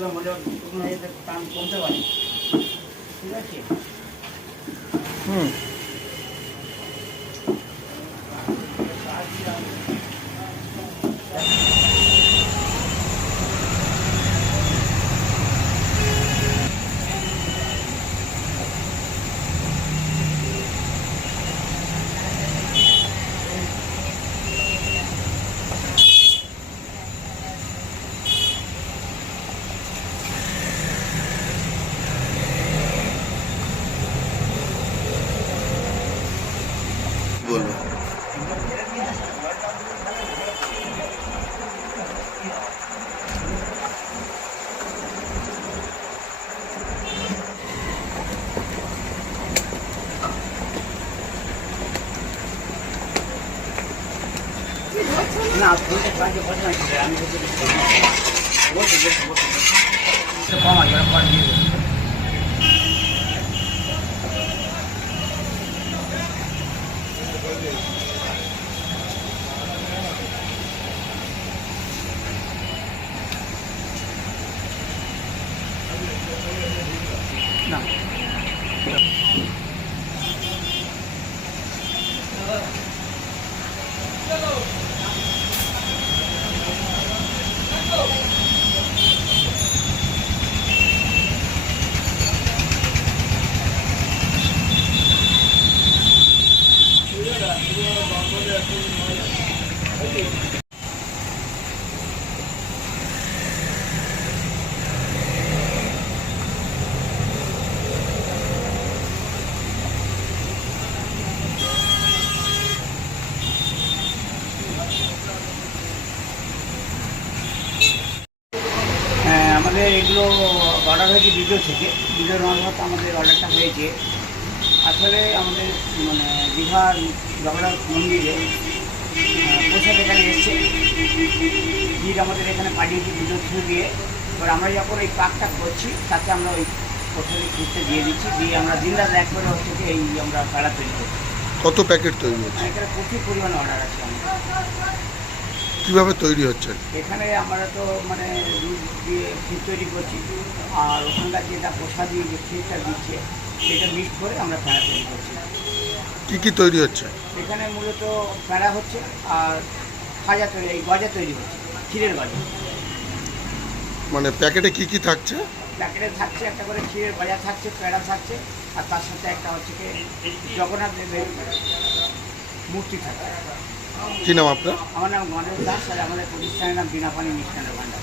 টান কমতে পারে, ঠিক আছে। বলবো না ফোনটা কাজে বসে না, আমি বলছি কম আছে পরে দিয়ে দেবো। না আমাদের এগুলো অর্ডার হয়েছে ভিডিও থেকে, ভিডিও মারফত আমাদের অর্ডারটা হয়েছে। আসলে আমাদের মানে দীঘার জগন্নাথ মন্দিরে প্রসাদ এখানে এসছে, ভিড় আমাদের এখানে পাঠিয়েছি ভিডিও থ্রু দিয়ে। এবার আমরা যখন এই পাকটা করছি তাতে আমরা ওই প্রসাদের খুঁজতে দিয়ে দিচ্ছি, দিয়ে আমরা দিন রাত এক করে হচ্ছে কি এই আমরা পেড়া তৈরি করছি। কত প্যাকেট তৈরি হচ্ছে? এখানে প্রচুর পরিমাণে অর্ডার আছে আমাদের। কিভাবে তৈরি হচ্ছে? এখানে আমরা তো মানে দুধ দিয়ে ক্ষীর তৈরি করছি, আর ওখানকার যেটা প্রসাদি যে ক্ষীরটা দিচ্ছে সেটা মিক্স করে আমরা প্যাড়া তৈরি করছি। কি কি তৈরি হচ্ছে এখানে? মূলত প্যাড়া হচ্ছে আর খাজা তৈরি, এই গজা তৈরি হচ্ছে, ক্ষীরের গজা। মানে প্যাকেটে কি কি থাকছে? প্যাকেটে থাকছে একটা করে ক্ষীরের গজা থাকছে, প্যাড়া থাকছে, আর তার সাথে একটা হচ্ছে কি জগন্নাথ দেবের মূর্তি থাকছে। কি নাম আপনার? আমার নাম গণেশ দাস, আর আমাদের প্রতিষ্ঠানের নাম বিনা পানি মিষ্টান্ন ভাণ্ডার।